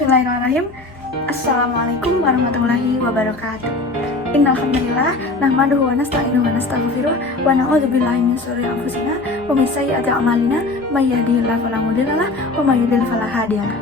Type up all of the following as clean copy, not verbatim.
Bismillahirrahmanirrahim. Assalamualaikum warahmatullahi wabarakatuh. Innalhamdulillah nahmaduhu wa nasta'inuhu wa nastaghfiruh wa na'udzubillahi min syururi anfusina wa min sayyiati a'malina may yahdihillahu fala mudhillalah wa may yudhlil fala hadiyalah.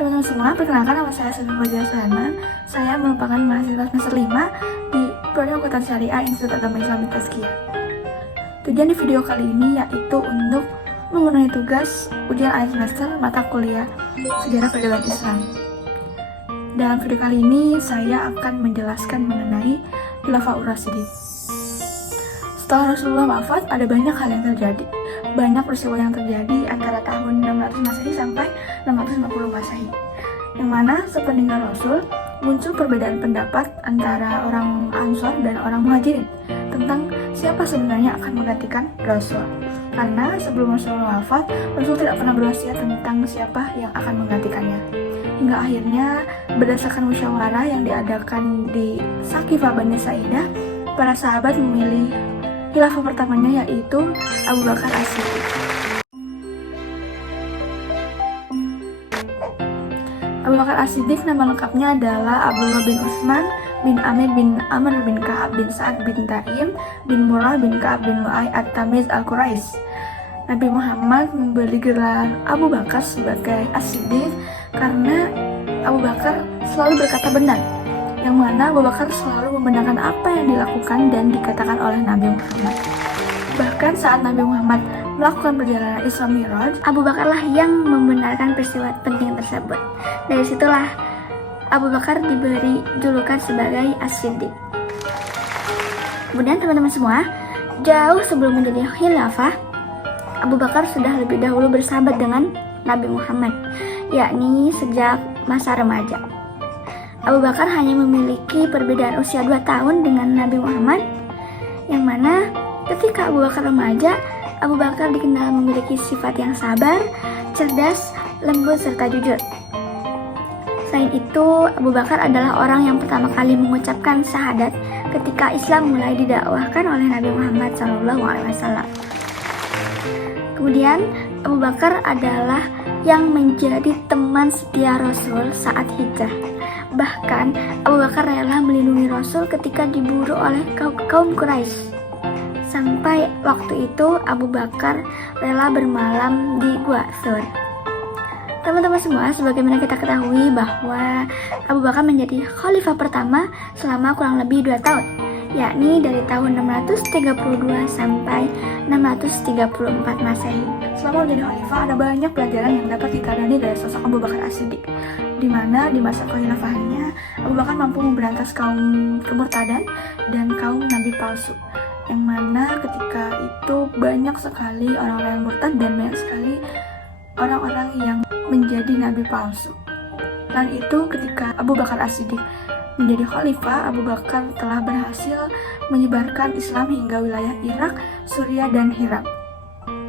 Teman-teman semua, perkenalkan nama saya Sufyan Fajar Sulaiman. Saya merupakan mahasiswa semester 5 di Prodi Akuntan Syariah Institut Agama Islam Tazkiyah. Tujuan di video kali ini yaitu untuk memenuhi tugas ujian akhir semester mata kuliah Sejarah Peradaban Islam. Dalam video kali ini saya akan menjelaskan mengenai Khulafaur Rasyidin. Setelah Rasulullah wafat, ada banyak hal yang terjadi. Banyak peristiwa yang terjadi antara tahun 600 Masehi sampai 650 Masehi. Yang mana sepeninggal Rasul muncul perbedaan pendapat antara orang Ansor dan orang Muhajirin tentang siapa sebenarnya akan menggantikan Rasul. Karena sebelum Rasulullah wafat, Rasul tidak pernah berwasiat tentang siapa yang akan menggantikannya. Hingga akhirnya berdasarkan musyawarah yang diadakan di Saqifah Bani Sa'idah, para sahabat memilih khilafah pertamanya yaitu Abu Bakar As-Siddiq. Abu Bakar As-Siddiq nama lengkapnya adalah Abdullah bin Utsman bin Amir bin Amr bin Ka'ab bin Sa'ad bin Taim bin Murrah bin Ka'ab bin Lu'ay at-Tamiz al-Quraisy. Nabi Muhammad memberi gelar Abu Bakar sebagai As-Siddiq karena Abu Bakar selalu berkata benar, yang mana Abu Bakar selalu membenarkan apa yang dilakukan dan dikatakan oleh Nabi Muhammad. Bahkan saat Nabi Muhammad melakukan perjalanan Isra Mi'raj, Abu Bakarlah yang membenarkan peristiwa penting tersebut. Dari situlah Abu Bakar diberi julukan sebagai As-Siddiq. Kemudian teman-teman semua, jauh sebelum menjadi khilafah, Abu Bakar sudah lebih dahulu bersahabat dengan Nabi Muhammad, yakni sejak masa remaja. Abu Bakar hanya memiliki perbedaan usia 2 tahun dengan Nabi Muhammad, yang mana ketika Abu Bakar remaja, Abu Bakar dikenal memiliki sifat yang sabar, cerdas, lembut, serta jujur. Selain itu, Abu Bakar adalah orang yang pertama kali mengucapkan syahadat ketika Islam mulai didakwahkan oleh Nabi Muhammad SAW. Kemudian, Abu Bakar adalah yang menjadi teman setia Rasul saat hijrah. Bahkan, Abu Bakar rela melindungi Rasul ketika diburu oleh kaum Quraisy. Sampai waktu itu, Abu Bakar rela bermalam di Gua Thur. Teman-teman semua, sebagaimana kita ketahui bahwa Abu Bakar menjadi khalifah pertama selama kurang lebih 2 tahun, yakni dari tahun 632 sampai 634 Masehi. Selama menjadi khalifah, ada banyak pelajaran yang dapat diteladani dari sosok Abu Bakar As-Siddiq, di mana di masa kekhilafahannya Abu Bakar mampu memberantas kaum kemurtadan dan kaum nabi palsu, yang mana ketika itu banyak sekali orang-orang yang murtad dan banyak sekali orang-orang yang menjadi nabi palsu. Selain itu, ketika Abu Bakar As-Siddiq menjadi khalifah, Abu Bakar telah berhasil menyebarkan Islam hingga wilayah Irak, Suriah, dan Irak.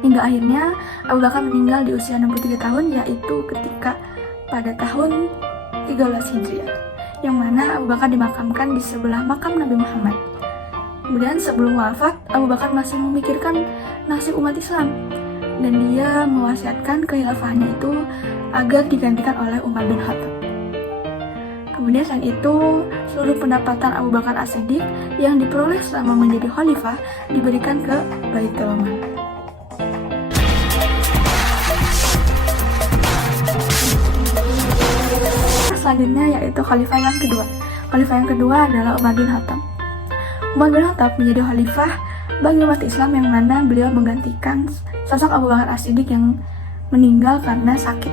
Hingga akhirnya Abu Bakar meninggal di usia 63 tahun, yaitu ketika pada tahun 13 Hijriah, yang mana Abu Bakar dimakamkan di sebelah makam Nabi Muhammad. Kemudian sebelum wafat, Abu Bakar masih memikirkan nasib umat Islam, dan dia mewasiatkan khilafahnya itu agar digantikan oleh Umar bin Khattab. Kemudian selain itu, seluruh pendapatan Abu Bakar As-Siddiq yang diperoleh selama menjadi khalifah diberikan ke Baitul Mal. Selanjutnya yaitu khalifah yang kedua. Khalifah yang kedua adalah Umar bin Khattab. Umar bin Khattab menjadi khalifah bagi umat Islam, yang mana beliau menggantikan sosok Abu Bakar As-Siddiq yang meninggal karena sakit.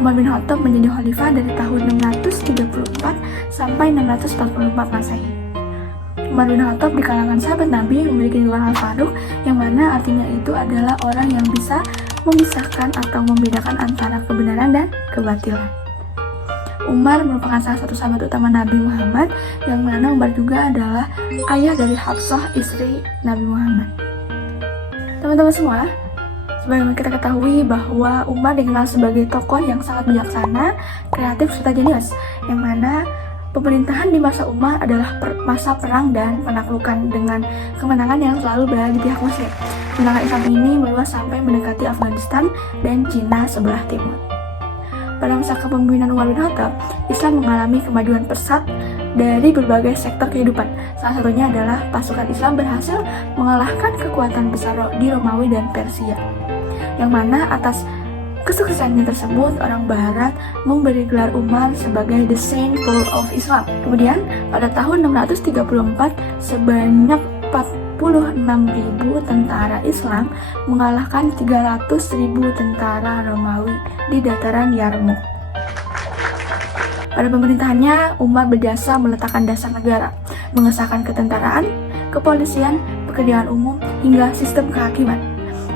Umar bin Khattab menjadi khalifah dari tahun 634 sampai 644 Masehi. Umar bin Khattab di kalangan sahabat Nabi memiliki gelar Al-Faruq, yang mana artinya itu adalah orang yang bisa memisahkan atau membedakan antara kebenaran dan kebatilan. Umar merupakan salah satu sahabat utama Nabi Muhammad, yang mana Umar juga adalah ayah dari Hafsah, istri Nabi Muhammad. Teman-teman semua, sebagaimana kita ketahui bahwa Umar dikenal sebagai tokoh yang sangat bijaksana, kreatif, serta jenius, yang mana pemerintahan di masa Umar adalah masa perang dan penaklukan dengan kemenangan yang selalu berada di pihak Mesir. Kemenangan Islam ini meluas sampai mendekati Afghanistan dan Cina sebelah timur. pada masa kepemimpinan Umar bin Khattab, Islam mengalami kemajuan pesat dari berbagai sektor kehidupan. Salah satunya adalah pasukan Islam berhasil mengalahkan kekuatan besar di Romawi dan Persia, yang mana atas kesuksesannya tersebut, orang Barat memberi gelar Umar sebagai The Saint Paul of Islam. Kemudian, pada tahun 634, sebanyak 46.000 tentara Islam mengalahkan 300.000 tentara Romawi di dataran Yarmouk. Pada pemerintahannya, Umar berjasa meletakkan dasar negara, mengesahkan ketentaraan, kepolisian, pekerjaan umum, hingga sistem kehakiman.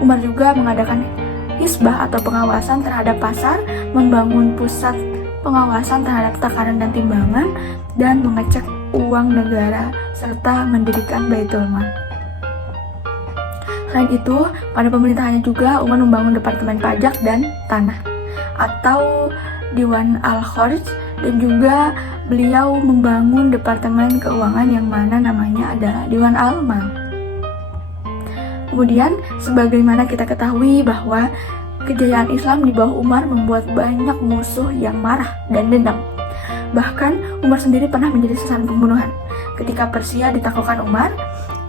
Umar juga mengadakan hisbah atau pengawasan terhadap pasar, membangun pusat pengawasan terhadap takaran dan timbangan, dan mengecek uang negara, serta mendirikan Baitul Mal. Selain itu, pada pemerintahannya juga Umar membangun Departemen Pajak dan Tanah atau Diwan Al-Kharj, dan juga beliau membangun Departemen Keuangan yang mana namanya adalah Diwan Al-Mal. Kemudian, sebagaimana kita ketahui bahwa kejayaan Islam di bawah Umar membuat banyak musuh yang marah dan dendam. Bahkan, Umar sendiri pernah menjadi sasaran pembunuhan. Ketika Persia ditaklukkan Umar,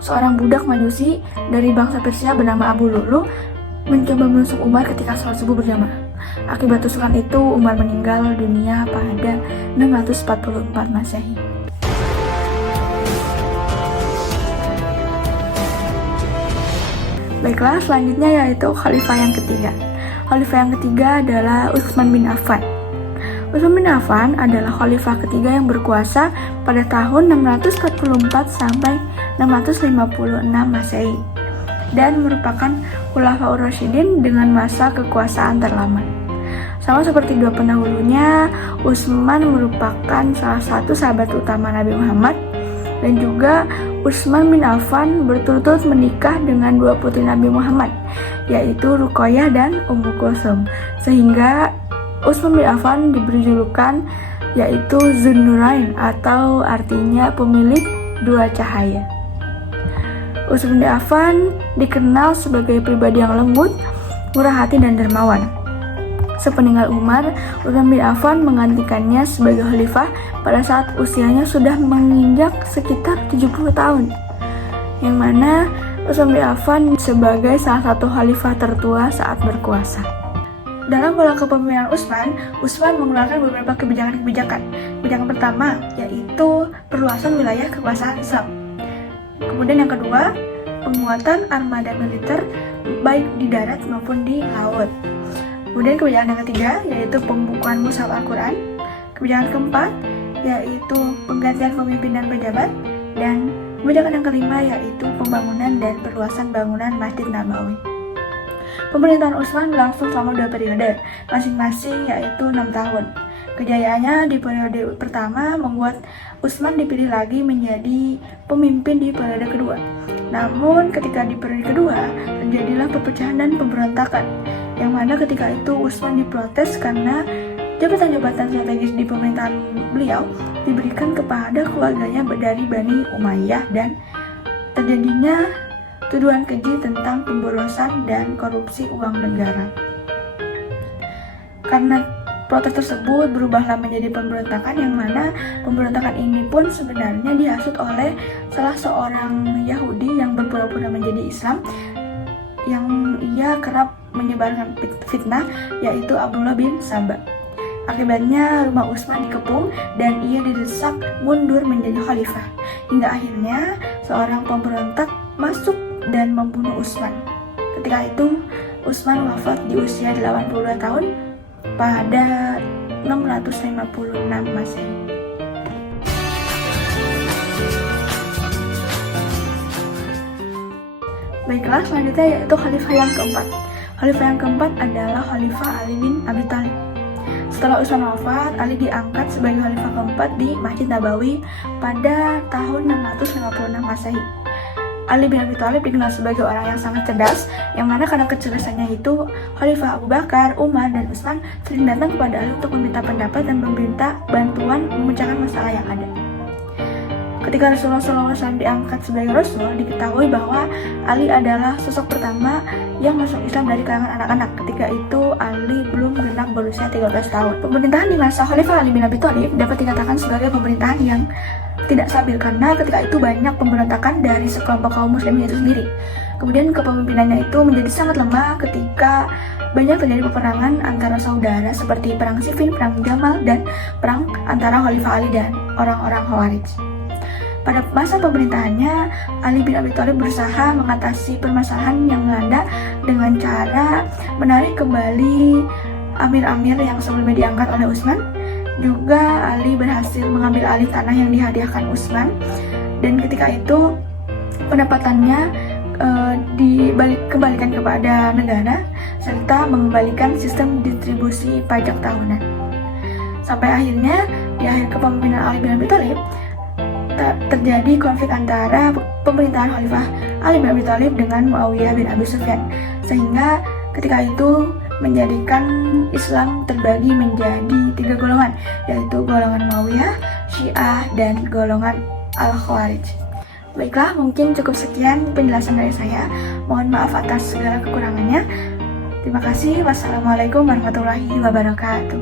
seorang budak Majusi dari bangsa Persia bernama Abu Lulu mencoba menusuk Umar ketika sholat subuh berjamaah. Akibat tusukan itu, Umar meninggal dunia pada 644 Masehi. Baiklah, selanjutnya yaitu Khalifah yang ketiga. Khalifah yang ketiga adalah Utsman bin Affan. Utsman bin Affan adalah khalifah ketiga yang berkuasa pada tahun 644 sampai 656 Masehi dan merupakan Khulafaur Rasyidin dengan masa kekuasaan terlama. Sama seperti dua pendahulunya, Utsman merupakan salah satu sahabat utama Nabi Muhammad, dan juga Utsman bin Affan berturut-turut menikah dengan dua putri Nabi Muhammad, yaitu Ruqayyah dan Ummu Kulsum, sehingga Utsman bin Affan diberi julukan yaitu Zunnurain atau artinya pemilik dua cahaya. Utsman bin Affan dikenal sebagai pribadi yang lembut, murah hati dan dermawan. Sepeninggal Umar, Utsman bin Affan menggantikannya sebagai khalifah pada saat usianya sudah menginjak sekitar 70 tahun. Yang mana Utsman bin Affan sebagai salah satu khalifah tertua saat berkuasa. Dalam pola kepemimpinan Utsman mengeluarkan beberapa kebijakan. Kebijakan pertama yaitu perluasan wilayah kekuasaan Islam. Kemudian yang kedua, penguatan armada militer baik di darat maupun di laut. Kemudian kebijakan yang ketiga yaitu pembukuan mushaf Al-Quran. Kebijakan keempat yaitu penggantian pemimpinan pejabat. Dan kebijakan yang kelima yaitu pembangunan dan perluasan bangunan Masjid Nabawi. Pemerintahan Utsman berlangsung selama 2 periode, masing-masing yaitu 6 tahun. Kejayaannya di periode pertama membuat Utsman dipilih lagi menjadi pemimpin di periode kedua. Namun ketika di periode kedua terjadilah perpecahan dan pemberontakan, yang mana ketika itu Utsman diprotes karena jabatan-jabatan strategis di pemerintahan beliau diberikan kepada keluarganya dari Bani Umayyah, dan terjadinya tuduhan keji tentang pemborosan dan korupsi uang negara. Karena protes tersebut berubahlah menjadi pemberontakan, yang mana pemberontakan ini pun sebenarnya dihasut oleh salah seorang Yahudi yang berpura-pura menjadi Islam, yang ia kerap menyebarkan fitnah, yaitu Abdullah bin Saba. Akibatnya rumah Utsman dikepung dan ia didesak mundur menjadi khalifah. Hingga akhirnya seorang pemberontak masuk dan membunuh Utsman. Ketika itu Utsman wafat di usia 82 tahun pada 656 Masehi. Baiklah, selanjutnya yaitu khalifah yang keempat. Khalifah yang keempat adalah Khalifah Ali bin Abi Thalib. Setelah Utsman wafat, Ali diangkat sebagai khalifah keempat di Masjid Nabawi pada tahun 656 Masehi. Ali bin Abi Thalib dikenal sebagai orang yang sangat cerdas, yang mana karena kecerdasannya itu, Khalifah Abu Bakar, Umar, dan Utsman sering datang kepada Ali untuk meminta pendapat dan meminta bantuan memecahkan masalah yang ada. Ketika Rasulullah SAW diangkat sebagai Rasul, diketahui bahwa Ali adalah sosok pertama yang masuk Islam dari kalangan anak-anak. Ketika itu Ali belum genap berusia 13 tahun. Pemerintahan di masa Khalifah Ali bin Abi Thalib dapat dikatakan sebagai pemerintahan yang tidak stabil karena ketika itu banyak pemberontakan dari sekelompok kaum muslimin itu sendiri. Kemudian kepemimpinannya itu menjadi sangat lemah ketika banyak terjadi peperangan antara saudara seperti perang Siffin, perang Jamal, dan perang antara Khalifah Ali dan orang-orang Khawarij. Pada masa pemerintahannya, Ali bin Abi Thalib berusaha mengatasi permasalahan yang melanda dengan cara menarik kembali amir-amir yang sebelumnya diangkat oleh Utsman. Juga Ali berhasil mengambil alih tanah yang dihadiahkan Utsman, dan ketika itu pendapatannya dikembalikan kepada negara serta mengembalikan sistem distribusi pajak tahunan. Sampai akhirnya di akhir kepemimpinan Ali bin Abi Thalib terjadi konflik antara pemerintahan Khalifah Ali bin Abi Thalib dengan Muawiyah bin Abi Sufyan, sehingga ketika itu menjadikan Islam terbagi menjadi 3 golongan, yaitu golongan Muawiyah, Syiah, dan golongan Al-Khawarij. Baiklah, mungkin cukup sekian penjelasan dari saya. Mohon maaf atas segala kekurangannya. Terima kasih. Wassalamualaikum warahmatullahi wabarakatuh.